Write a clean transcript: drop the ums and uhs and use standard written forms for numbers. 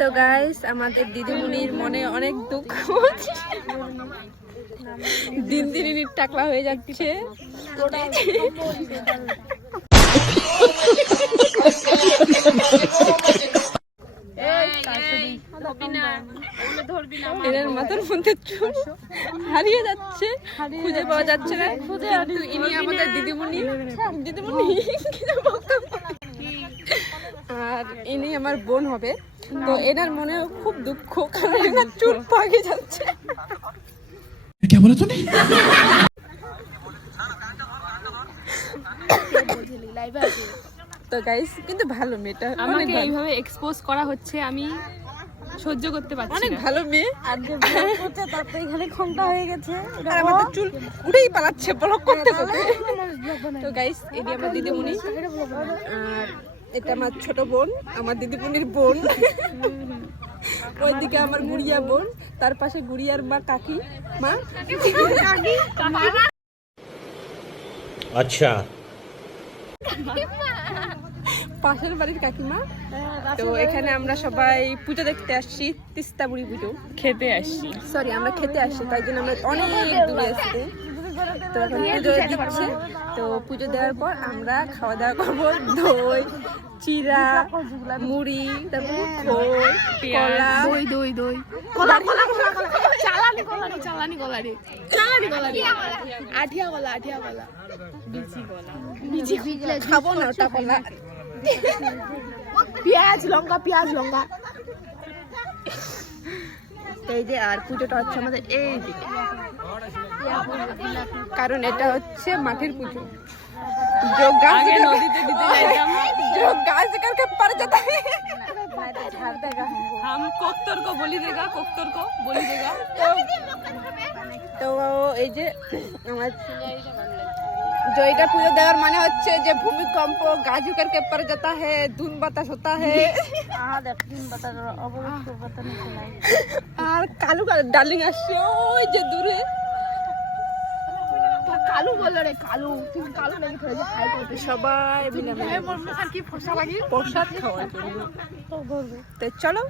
তো গাইস আমাদের দিদিমণির মনে অনেক দুঃখ, দিন দিন টাকলা হয়ে যাচ্ছে। এনার মাথার মধ্যে চুল হারিয়ে যাচ্ছে, খুঁজে পাওয়া যাচ্ছে না, কিন্তু ইনি আমাদের দিদিমণি। আর ইনি আমার বোন হবে। তো এনার মনে খুব দুঃখ, কারণ এনার চুল পাকে যাচ্ছে। क्या बोला तूने? তো গাইস কিন্তু ভালো মেয়েটা, আমাকে এইভাবে এক্সপোজ করা হচ্ছে, আমি সহ্য করতে পারছি অনেক না। ভালো মেয়ে। আজকে ব্লগ করতে তারপরে এখানে ঘন্টা হয়ে গেছে। আর আমাদের চুল উঠেই পালাচ্ছে ব্লক করতে করতে। তো গাইস এটি আমার দিদিমণি, আর এটা আমার ছোট বোন, আমার দিদিমণির বোন। ওইদিকে আমার গুড়িয়া বোন, তার পাশে গুড়িয়ার মা কাকি মা। अच्छा পাশের বাড়ির কাকিমা। তো এখানে আমরা সবাই পুজো দেখতে আসছি, তিস্তা বুড়ি পুজো খেতে আসছি। সরি আমরা খেতে আসছি, তাই জন্য আমরা অনেক দূরে আসছি। তো এখন পুজো দিচ্ছে, তো পুজো দেওয়ার পর আমরা খাওয়া দাওয়া করবো। দই, চিরা, মুড়ি, তারপর খোল, কলা, দই দই দই কলা কলা কলা কলা চালানি কলা রে, চালানি কলা রে, চালানি কলা রে, আঠিয়া কলা, আঠিয়া কলা, বিচি কলা, বিচি খাবো না ওটা কলা। পেঁয়াজ লঙ্কা, পেঁয়াজ লঙ্কা। এই যে আর পুজোটা হচ্ছে আমাদের এই দিকে, কারণ এটা হচ্ছে মাটির পুজো। जो गाज आगे नदीते दिते जाइताम, जो गाज करके पर जाता है हम कोक्तर को बोली देगा, कोक्तर को बोली देगा। তো এই যে আমার জয়টা পুজো দেওয়ার মানে হচ্ছে যে ভূমিকম্প, গাজু करके पर जाता है, धुन বাতাস होता है। আর কালু ডার্লিং আসছে ওই যে দূরে। কালু বললো রে, কালু তুমি কালু নাকি ধরে হাই করতে সবাই মিলে মোর মুখ আর কি ফসা লাগি প্রসাদ খাওয়ার জন্য। তো চলো।